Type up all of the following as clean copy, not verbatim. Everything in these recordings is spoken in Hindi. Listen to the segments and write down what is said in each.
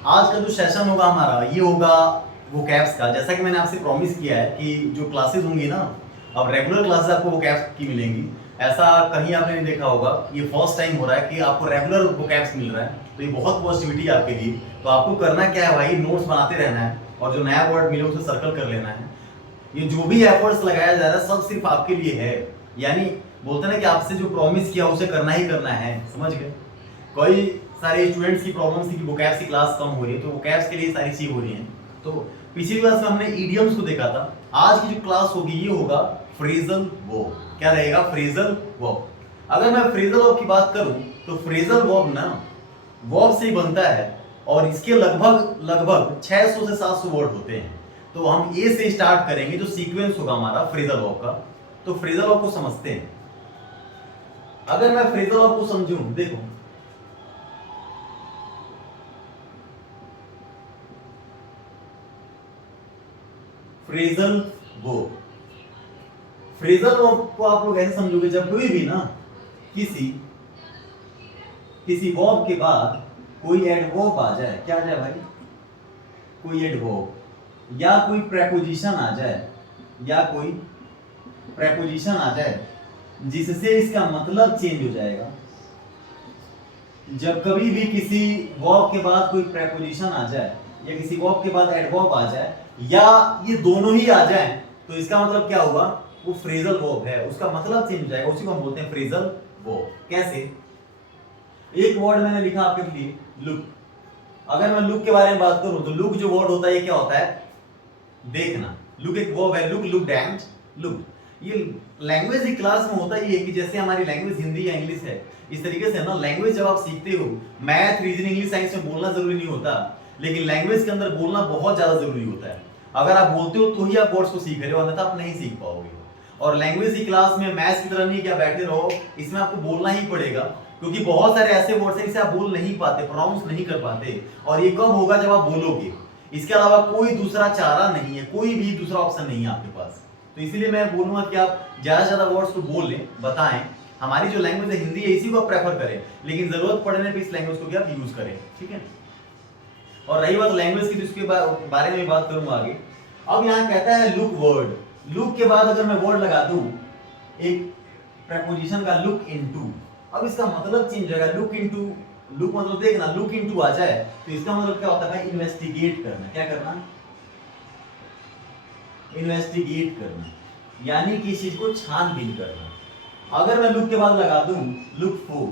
आज का जो सेशन होगा हमारा ये होगा वोकैब्स का। जैसा कि मैंने आपसे प्रॉमिस किया है कि जो क्लासेस होंगी ना, अब रेगुलर क्लासेस आपको वोकैब्स की मिलेंगी। ऐसा कहीं आपने नहीं देखा होगा, ये फर्स्ट टाइम हो रहा है कि आपको रेगुलर वोकैब्स मिल रहा है। तो ये बहुत पॉजिटिविटी है आपके लिए। तो आपको करना क्या है भाई, नोट्स बनाते रहना है और जो नया वर्ड मिले उसे सर्कल कर लेना है। ये जो भी एफर्ट्स लगाया जा रहा है सब सिर्फ आपके लिए है। यानी बोलते हैं ना कि आपसे जो प्रॉमिस किया उसे करना ही करना है, समझ गए। कई सारे स्टूडेंट्स की प्रॉब्लम थी कि वोकैब्स की क्लास कम हो रही है, तो वोकैब्स के लिए सारी चीज हो रही हैं। तो पिछली क्लास में हमने इडियम्स को देखा था। आज की जो क्लास होगी ये होगा फ्रेजल वर्ब। क्या रहेगा? Phrasal verb. अगर मैं फ्रेजल वर्ब की बात करूं तो फ्रेजल वर्ब ना वर्ब से ही बनता है और इसके लगभग लगभग 600 से 700 वर्ड होते हैं। तो हम ए से स्टार्ट करेंगे, जो सीक्वेंस होगा हमारा फ्रेजल वर्ब का। तो फ्रेजल वर्ब को समझते हैं। अगर मैं फ्रेजल वर्ब को समझूं, देखो फ्रेजल वर्ब, फ्रेजल वर्ब को आप लोग ऐसे समझोगे, जब कोई भी ना किसी किसी वर्ब के बाद कोई एडवर्ब आ जाए। क्या आ जाए भाई? कोई एडवर्ब या कोई प्रेपोजिशन आ जाए, या कोई प्रेपोजिशन आ जाए जिससे इसका मतलब चेंज हो जाएगा। जब कभी भी किसी वर्ब के बाद कोई प्रेपोजिशन आ जाए या किसी वर्ब के बाद एडवर्ब आ जाए या ये दोनों ही आ जाए, तो इसका मतलब क्या होगा? वो फ्रेजल वर्ब है, उसका मतलब चेंज हो जाएगा। उसी को हम बोलते हैं फ्रेजल वर्ब। कैसे? एक वर्ड मैंने लिखा आपके लिए, लुक। अगर मैं लुक के बारे में बात करूं तो लुक जो वर्ड होता है ये क्या होता है? देखना। लुक एक वर्ब है, लुक, लुक एंड लुक। ये लैंग्वेज की क्लास में होता ही है कि जैसे हमारी लैंग्वेज हिंदी या इंग्लिश है, इस तरीके से ना लैंग्वेज जब आप सीखते हो, मैथ, रीजनिंग, इंग्लिश, साइंस में बोलना जरूरी नहीं होता, लेकिन लैंग्वेज के अंदर बोलना बहुत ज्यादा जरूरी होता है। अगर आप बोलते हो तो ही आप वर्ड्स को सीख रहे हो, अन्यथा आप नहीं सीख पाओगे। और लैंग्वेज की क्लास में मैथ्स की तरह नहीं क्या बैठे रहो, इसमें आपको बोलना ही पड़ेगा, क्योंकि बहुत सारे ऐसे वर्ड्स हैं जिसे आप बोल नहीं पाते, प्रोनाउंस नहीं कर पाते। और ये कब होगा? जब आप बोलोगे। इसके अलावा कोई दूसरा चारा नहीं है, कोई भी दूसरा ऑप्शन नहीं है आपके पास। तो इसीलिए मैं बोलूंगा कि आप ज्यादा से ज्यादा वर्ड्स को बोल लें, बताएं। हमारी जो लैंग्वेज है हिंदी है, इसी को आप प्रेफर करें, लेकिन जरूरत पड़ने पर इस लैंग्वेज को भी आप यूज करें, ठीक है। और रही बात लैंग्वेज की, तो इसके बारे में भी बात करूंगा आगे। अब यहाँ कहता है लुक वर्ड। लुक के बाद अगर मैं वर्ड लगा दूं एक प्रेपोजिशन का, लुक इनटू, अब इसका मतलब चेंज हो जाएगा। लुक इनटू, लुक मतलब देखना, लुक इनटू आ जाए तो इसका मतलब क्या होता है? इन्वेस्टिगेट करना। क्या करना? इन्वेस्टिगेट करना, यानी किसी चीज को छानबीन करना। अगर मैं लुक के बाद लगा दूं लुक फॉर,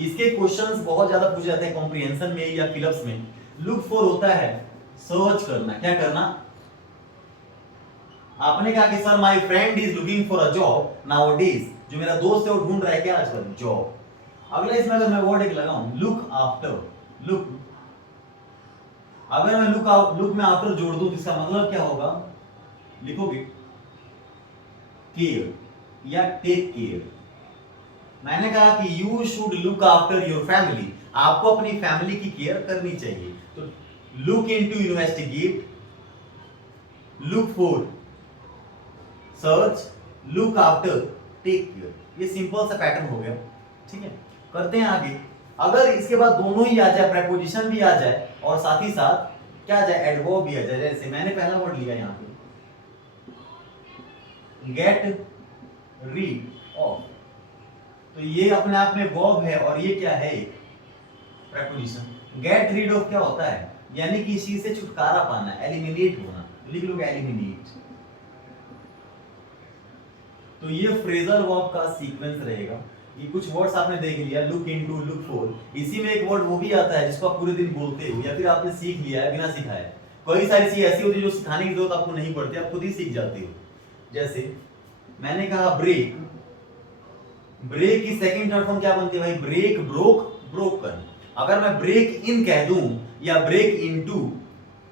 इसके क्वेश्चंस बहुत ज्यादा पूछे जाते हैं कॉम्प्रिहेंशन में या फिलअप्स में। लुक फॉर होता है सर्च करना। क्या करना? आपने कहा कि sir my friend is looking for a job nowadays, जो मेरा दोस्त है वो ढूंढ रहा है क्या आजकल? जॉब। अगला इसमें अगर मैं वर्ड एक लगाऊं लुक आफ्टर, लुक, अगर मैं लुक में आफ्टर जोड़ दूं तो इसका मतलब क्या होगा? लिखोगे केयर या टेक केयर। मैंने कहा कि you should look after your family, आपको अपनी फैमिली की केयर करनी चाहिए। तो look into investigate, look for search, look after take care. ये सिंपल सा पैटर्न हो गया, ठीक है। करते हैं आगे। अगर इसके बाद दोनों ही आ जाए, प्रेपोजिशन भी आ जाए और साथ ही साथ क्या आ जाए? एडवर्ब भी आ जाए। जैसे मैंने पहला वर्ड लिया यहाँ पे गेट रीड ऑफ, तो ये अपने आप में वर्ब है और ये क्या है? प्रेपोजिशन। गेट रीड ऑफ क्या होता है? यानी कि इसी से छुटकारा पाना, एलिमिनेट होना। लिख लो एलिमिनेट। तो ये फ्रेजल वर्ब का सीक्वेंस रहेगा। ये कुछ वर्ड्स आपने देख लिया, लुक इनटू, लुक फॉर। इसी में एक वर्ड वो भी आता है जिसको आप पूरे दिन बोलते हो या फिर आपने सीख लिया है बिना सिखाए। कई सारी चीज ऐसी होती है जो सिखाने की जरूरत आपको नहीं पड़ती, आप खुद ही सीख जाते हो। जैसे मैंने कहा ब्रेक, ब्रेक की सेकंड थर्ड फॉर्म क्या बनती है भाई? Break, broke, broken. अगर मैं ब्रेक इन कह दूं या ब्रेक इनटू,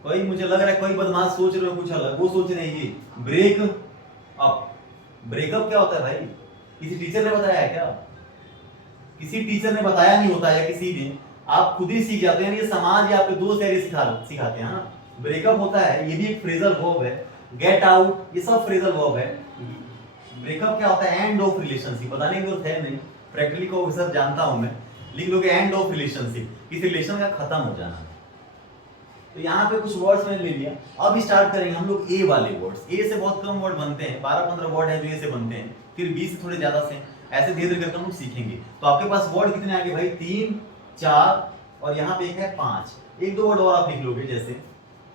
कोई मुझे लग रहा है कोई बदमाश सोच रहे हो कुछ अलग, वो सोच रहे हैं ब्रेक अप। ब्रेकअप क्या होता है भाई? किसी टीचर ने बताया है क्या? किसी टीचर ने बताया नहीं होता, या किसी ने, आप खुद ही सीख जाते हैं। ये समाज या आपके दोस्त है सिखाते हैं। ब्रेकअप होता है, ये भी एक फ्रेजल वर्ब है। गेट आउट, ये सब फ्रेजल वर्ब है। ब्रेकअप क्या होता है? End of relationship. बताने की जरूरत है नहीं, प्रैक्टिकली को सब जानता हूं मैं। लिख लोगे एंड ऑफ रिलेशनशिप, किसी रिलेशन का खत्म हो जाना। तो यहाँ पे कुछ वर्ड्स मैंने ले लिया। अब स्टार्ट करेंगे हम लोग ए वाले वर्ड्स। ए से बहुत कम वर्ड बनते हैं, 12-15 वर्ड है जो ए से बनते हैं, फिर बी से थोड़े ज्यादा से, ऐसे धीरे धीरे करके हम लोग सीखेंगे। तो आपके पास वर्ड कितने आगे भाई? 3, 4 और यहाँ पे एक है 5। एक दो वर्ड और आप लिख लोगे, जैसे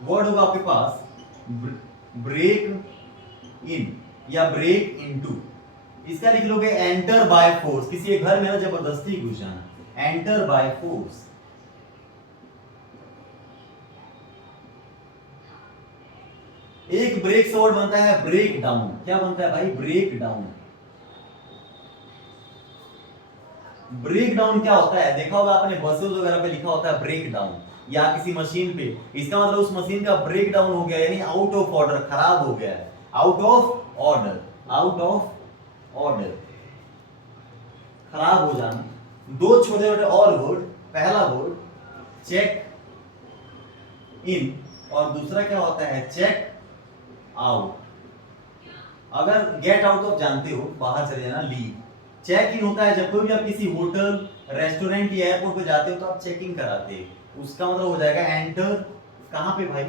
वर्ड होगा आपके पास ब्रेक इन या ब्रेक इनटू। इसका लिख लोगे एंटर बाय फोर्स। किसी के घर में ना जबरदस्ती घुस जाना, एंटर बाय फोर्स। एक ब्रेक से वर्ड बनता है ब्रेक डाउन। क्या बनता है भाई? Break down. ब्रेक डाउन क्या होता है? देखा होगा आपने बसेस वगैरह पे लिखा होता है ब्रेक डाउन, या किसी मशीन पे। इसका मतलब उस मशीन का ब्रेक डाउन हो गया, यानी आउट ऑफ ऑर्डर, खराब हो गया है। Out of order, out of order, खराब हो जाना। दो छोटे छोटे और वर्ड, पहला वर्ड चेक इन और दूसरा क्या होता है? Check out. अगर गेट आउट ऑफ जानते हो, बाहर चले जाना, लीव। चेक इन होता है जब कोई भी आप किसी होटल, रेस्टोरेंट या एयरपोर्ट पे जाते हो तो आप चेक इन कराते हैं। उसका मतलब हो जाएगा एंटर, कहां पे भाई?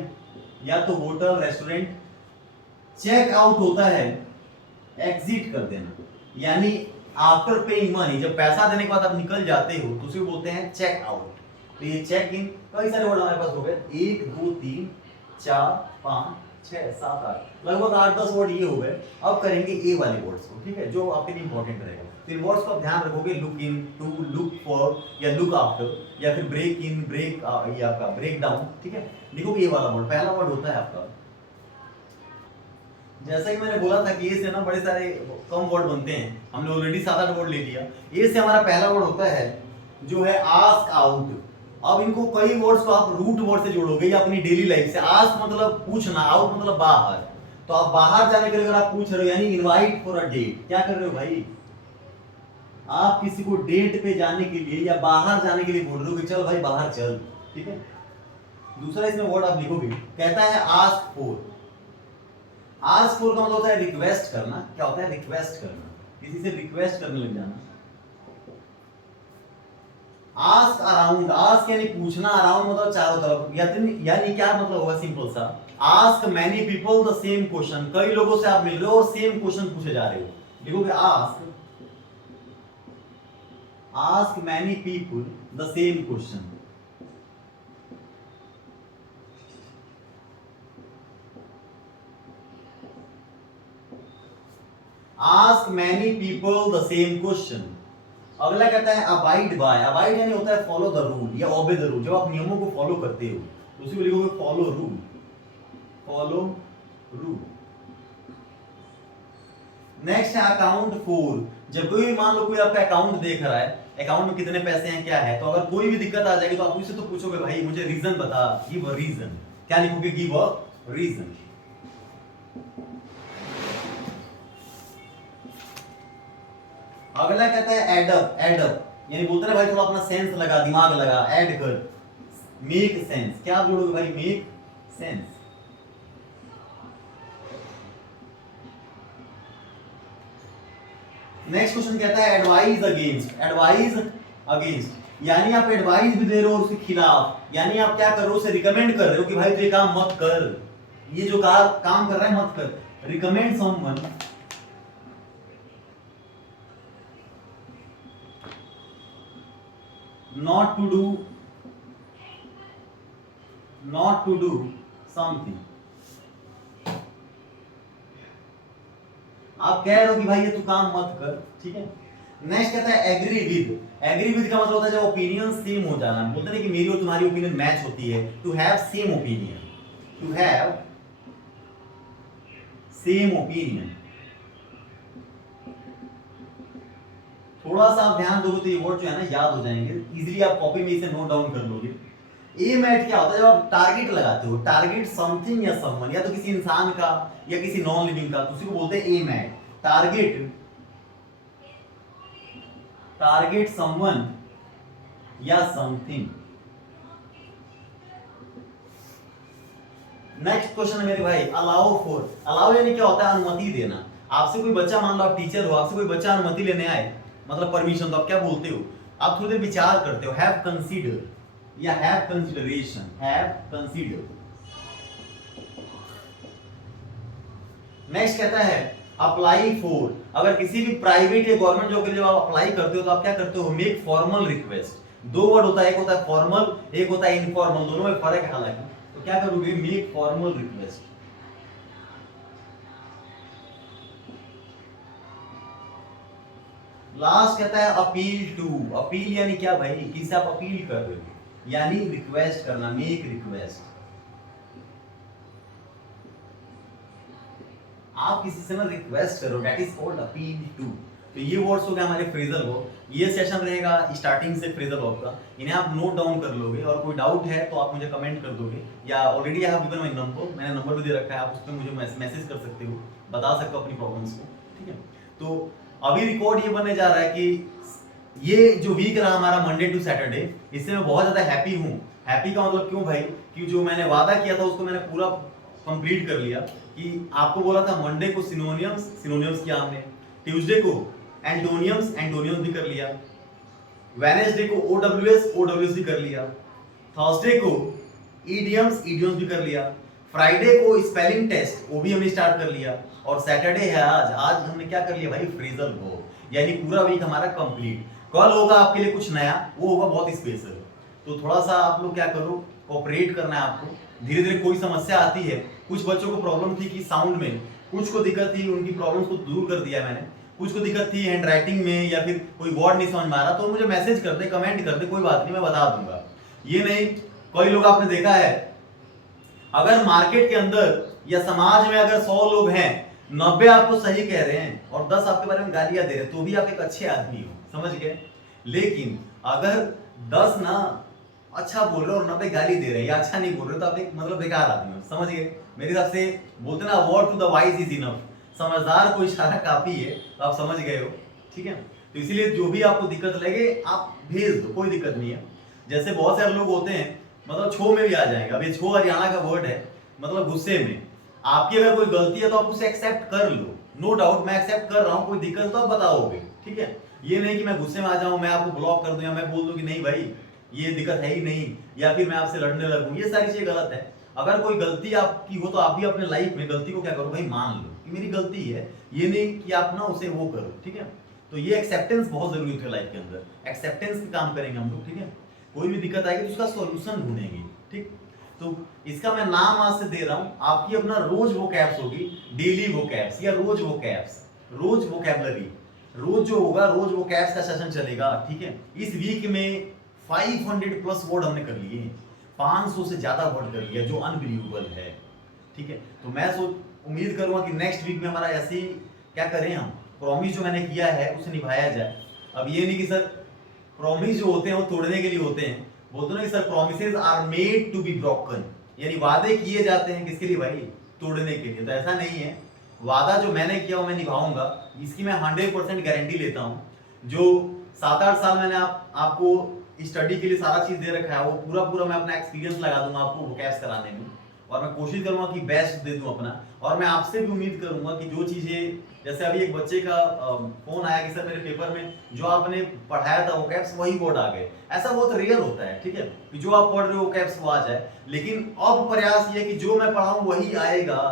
या तो होटल, रेस्टोरेंट। चेक आउट होता है एग्जिट कर देना, यानी आफ्टर पेइंग मनी, जब पैसा देने के बाद आप निकल जाते हो तो उसे बोलते हैं चेक आउट। तो ये चेक इन, कई सारे वर्ड हमारे पास हो गए, 1 2 3 4 5 6 7 8, लगभग 8-10 वर्ड ये हो गए। अब करेंगे ए वाले वर्ड्स को, ठीक है, जो आपके लिए इंपॉर्टेंट रहेगा। तो इन वर्ड्स को आप ध्यान रखोगे, look in, to, look for या लुक आफ्टर, या फिर ब्रेक इन, ब्रेक, ये आपका ब्रेक डाउन, ठीक है। लिखोगे ए वाला वर्ड। पहला वर्ड होता है आपका, जैसा कि मैंने बोला था कि ए से ना बड़े सारे कम वर्ड बनते हैं, हमने ऑलरेडी 7-8 वर्ड ले लिया। ए से हमारा पहला वर्ड होता है जो है आस्क आउट। अब इनको कई वर्ड्स को आप रूट वर्ड से जोड़ोगे या अपनी डेली लाइफ से। आस्क मतलब पूछना, आउट मतलब बाहर। तो आप बाहर जाने के लिए अगर आप पूछ रहे हो, यानी इनवाइट फॉर अ डेट, क्या कर रहे हो भाई? आप किसी को डेट पे जाने के लिए या बाहर जाने के लिए बोल रहे हो कि चल भाई बाहर चल, ठीक है। दूसरा इसमें वर्ड आप लिखोगे, कहता है आस्क फॉर। आस्क फॉर का मतलब होता है रिक्वेस्ट करना। क्या होता है? रिक्वेस्ट करना, किसी से रिक्वेस्ट करने लग जाना। आस्क अराउंड, आस्क यानी पूछना, अराउंड मतलब चारों तरफ, यानी क्या मतलब होगा? सिंपल सा, ask many people the same question. कई लोगों से आप मिल रहे हो और सेम क्वेश्चन पूछे जा रहे हो। लिखोगे ask many people the same question. Ask many people the same question. अगला कहता है अबाइड बाय। अबाइड यानी होता है फॉलो द रूल या ओबे द रूल। जब आप नियमों को फॉलो करते हो तो उसी को लिखोगे follow rule, follow rule. Next है अकाउंट फॉर। जब कोई मान लो कोई आपका अकाउंट देख रहा है, अकाउंट में कितने पैसे हैं, क्या है, तो अगर कोई भी दिक्कत आ जाएगी तो आप उससे तो पूछोगे भाई मुझे रीजन बता, गिव अ रीजन। क्या लिखोगे? Give a reason. अगला कहता है एड अप। एड अप यानी बोलते हैं भाई थोड़ा अपना सेंस लगा, दिमाग लगा, ऐड कर, मेक सेंस। क्या आप जोड़ोगे भाई? Make sense. नेक्स्ट क्वेश्चन कहता है एडवाइज अगेंस्ट। एडवाइज अगेंस्ट यानी आप एडवाइस भी दे रहे हो उसके खिलाफ, यानी आप क्या कर रहे हो? उसे रिकमेंड कर रहे हो कि भाई तू ये काम मत कर, ये जो काम कर रहा है मत कर। Recommend someone, not to do something। आप कह रहे हो कि भाई ये तू काम मत कर, ठीक है। नेक्स्ट कहता है एग्री विद। एग्री विद का मतलब होता है जब ओपिनियन सेम हो जाना। बोलते हैं कि मेरी और तुम्हारी ओपिनियन मैच होती है। To have same opinion, to have same opinion. थोड़ा सा आप ध्यान दोगे तो ये वर्ड जो है ना याद हो जाएंगे इजीली। आप कॉपी में इसे नोट डाउन कर लोगे। एम एट क्या होता है? जब आप टारगेट लगाते हो, टारगेट समथिंग या समवन, या तो किसी इंसान का या किसी नॉन लिविंग का, तो उसी को बोलते हैं एम एट। टारगेट समवन या समथिंग। नेक्स्ट क्वेश्चन है मेरे भाई अलाउ फॉर। अलाउ यानी क्या होता है? अनुमति देना। आपसे कोई बच्चा, मान लो आप टीचर हो, आपसे कोई बच्चा अनुमति लेने आए, मतलब परमिशन, तो आप क्या बोलते हो? आप थोड़ी देर विचार करते हो, हैव कंसीडर। या have consideration, have consider. Next कहता है अप्लाई फॉर, अगर किसी भी प्राइवेट या गवर्नमेंट जॉब के लिए आप अप्लाई करते हो तो आप क्या करते हो, मेक फॉर्मल रिक्वेस्ट। दो वर्ड होता है, एक होता है फॉर्मल, एक होता है इनफॉर्मल, दोनों में फर्क है हालांकि। तो क्या करोगे, मेक फॉर्मल रिक्वेस्ट। लास्ट कहता है अपील टू, अपील यानी क्या भाई, किसी आप अपील कर रहे हो, यानी रिक्वेस्ट करना, मेक रिक्वेस्ट। आप किसी से ना रिक्वेस्ट करो, that is called appeal to. तो ये वर्ड्स हो गए हमारे फ्रेजल वर्ब। ये सेशन रहेगा स्टार्टिंग से फ्रेजल वर्ब का, इन्हें आप नोट डाउन कर लोगे, और कोई डाउट है तो आप मुझे कमेंट कर दोगे, या already I have given my number, मैंने नंबर भी दे रखा है, आप उस पर मुझे मैसेज कर सकते हो, बता सकते हो अपनी प्रॉब्लम्स को, ठीक है। तो अभी रिकॉर्ड ये बनने जा रहा है कि ये जो वीक रहा हमारा मंडे टू सैटरडे, इससे मैं बहुत ज्यादा हैप्पी हूँ। हैप्पी का मतलब क्यों भाई, कि जो मैंने वादा किया था उसको मैंने पूरा कंप्लीट कर लिया। कि आपको बोला था मंडे को सिनोनियम्स किया हमने, ट्यूसडे को एंटोनियम्स भी कर लिया, वेडनेसडे को ओडब्ल्यूएस भी कर लिया, थर्सडे को इडियम्स भी कर लिया, फ्राइडे को स्पेलिंग टेस्ट वो भी हमने स्टार्ट कर लिया, और सैटरडे है आज हमने क्या कर लिया भाई, फ्रेजल वर्ब। यानी पूरा वीक हमारा कंप्लीट। कल होगा आपके लिए कुछ नया, वो होगा बहुत स्पेशल। तो थोड़ा सा आप लोग क्या करो, कोऑपरेट करना है आपको। धीरे धीरे कोई समस्या आती है, कुछ बच्चों को प्रॉब्लम थी कि साउंड में, कुछ को दिक्कत थी, उनकी प्रॉब्लम्स को दूर कर दिया मैंने, कुछ को दिक्कत थी हैंड राइटिंग में, या फिर कोई वर्ड नहीं समझ में आ रहा, तो मुझे मैसेज कर दे, कमेंट कर दे, कोई बात नहीं, मैं बता दूंगा। ये नहीं, कई लोग आपने देखा है, अगर मार्केट के अंदर या समाज में अगर 100 लोग हैं, 90 आपको सही कह रहे हैं और 10 आपके बारे में गालियां दे रहे हैं, तो भी आप एक अच्छे आदमी हो, समझ गए। लेकिन अगर 10 ना अच्छा बोल रहे और 90 गाली दे रहे हैं या अच्छा नहीं बोल रहे, तो आप एक मतलब बेकार आदमी हो, समझ गए। मेरे हिसाब से बोलते ना, word to the wise is enough, समझदार को इशारा काफी है, तो आप समझ गए हो, ठीक है। तो इसीलिए जो भी आपको दिक्कत लगे आप भेज दो, कोई दिक्कत नहीं है। जैसे बहुत सारे लोग होते हैं, मतलब छो में भी आ जाएगा, अभी छो हरियाणा का वर्ड है, मतलब गुस्से में। आपकी अगर कोई गलती है तो आप उसे एक्सेप्ट कर लो, नो डाउट मैं एक्सेप्ट कर रहा हूँ, कोई दिक्कत तो आप बताओगे, ठीक है। ये नहीं कि मैं गुस्से में आ जाऊं, मैं आपको ब्लॉक कर दूं, या मैं बोल दूं कि नहीं भाई ये दिक्कत है ही नहीं, या फिर मैं आपसे लड़ने लगूं, ये सारी चीजें गलत है। अगर कोई गलती आपकी हो तो आप भी अपने लाइफ में गलती को क्या करो भाई, मान लो कि मेरी गलती है, ये नहीं कि आप ना उसे वो करो, ठीक है। तो ये एक्सेप्टेंस बहुत जरूरी है लाइफ के अंदर, एक्सेप्टेंस के काम करेंगे हम लोग, ठीक है। कोई भी दिक्कत आएगी तो उसका सॉल्यूशन ढूंढेंगे, ठीक। तो इसका मैं नाम आज से दे रहा हूं, आपकी अपना रोज वो कैप्स होगी, डेली वो कैप्स या रोज वो कैप्स, रोज वोकैबुलरी, रोज जो होगा रोज वो कैप्स का सेशन चलेगा, ठीक है। इस वीक में 500 प्लस वर्ड हमने कर लिए, 500 से ज्यादा वर्ड कर लिया, जो अनबिलीवेबल है, ठीक है। तो मैं उम्मीद करूंगा कि नेक्स्ट वीक में हमारा ऐसे ही क्या करें, हम प्रॉमिस जो मैंने किया है उसे निभाया जाए। अब ये नहीं कि सर प्रॉमिस जो होते हैं वो तोड़ने के लिए होते हैं, बोलते ना कि sir promises are made to be broken, यानी वादे किए जाते हैं किसके लिए भाई, तोड़ने के लिए। तो ऐसा नहीं है, वादा जो मैंने किया वो मैं निभाऊंगा, इसकी मैं 100% गारंटी लेता हूं। जो 7-8 साल मैंने आपको स्टडी के लिए सारा चीज दे रखा है, वो पूरा मैं अपना एक्सपीरियंस लगा दूंगा आपको वोकैब्स कराने में, और मैं कोशिश करूंगा कि बेस्ट दे दूं अपना। और मैं आपसे भी उम्मीद करूंगा कि जो चीजें, जैसे अभी एक बच्चे का फोन आया कि सर मेरे पेपर में जो आपने पढ़ाया था वोकैब्स वही वर्ड आ गए, ऐसा बहुत रेयर होता है, ठीक है, कि जो आप पढ़ रहे हो वोकैब्स वो आ जाए। लेकिन अब प्रयास ये कि जो मैं पढ़ाऊं वही आएगा।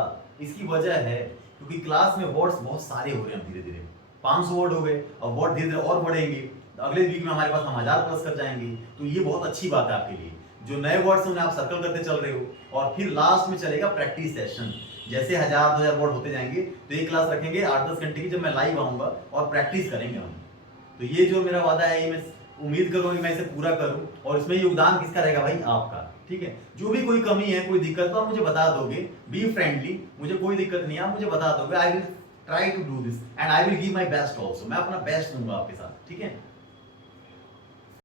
इसकी वजह है क्योंकि क्लास में वर्ड्स बहुत सारे हो रहे हैं, धीरे धीरे 500 वर्ड हो गए, और वर्ड धीरे धीरे और बढ़ेंगे, अगले वीक में हमारे पास हम 1000 प्लस कर जाएंगे। तो ये बहुत अच्छी बात है आपके लिए, जो नए वर्ड्स उन्हें आप सर्कल करते चल रहे हो, और फिर लास्ट में चलेगा प्रैक्टिस सेशन। जैसे 1000-2000 वर्ड होते जाएंगे तो एक क्लास रखेंगे 8-10 घंटे की, जब मैं लाइव आऊंगा और प्रैक्टिस करेंगे हम। तो ये जो मेरा वादा है, ये मैं उम्मीद करूंगा कि मैं इसे पूरा करूं, और इसमें योगदान किसका रहेगा भाई, आपका, ठीक है। जो भी कोई कमी है, कोई दिक्कत, तो आप मुझे बता दोगे, बी फ्रेंडली, मुझे कोई दिक्कत नहीं है, आप मुझे बता दोगे, I will try to do this and I will give my best also, मैं अपना बेस्ट दूंगा आपके साथ, ठीक है।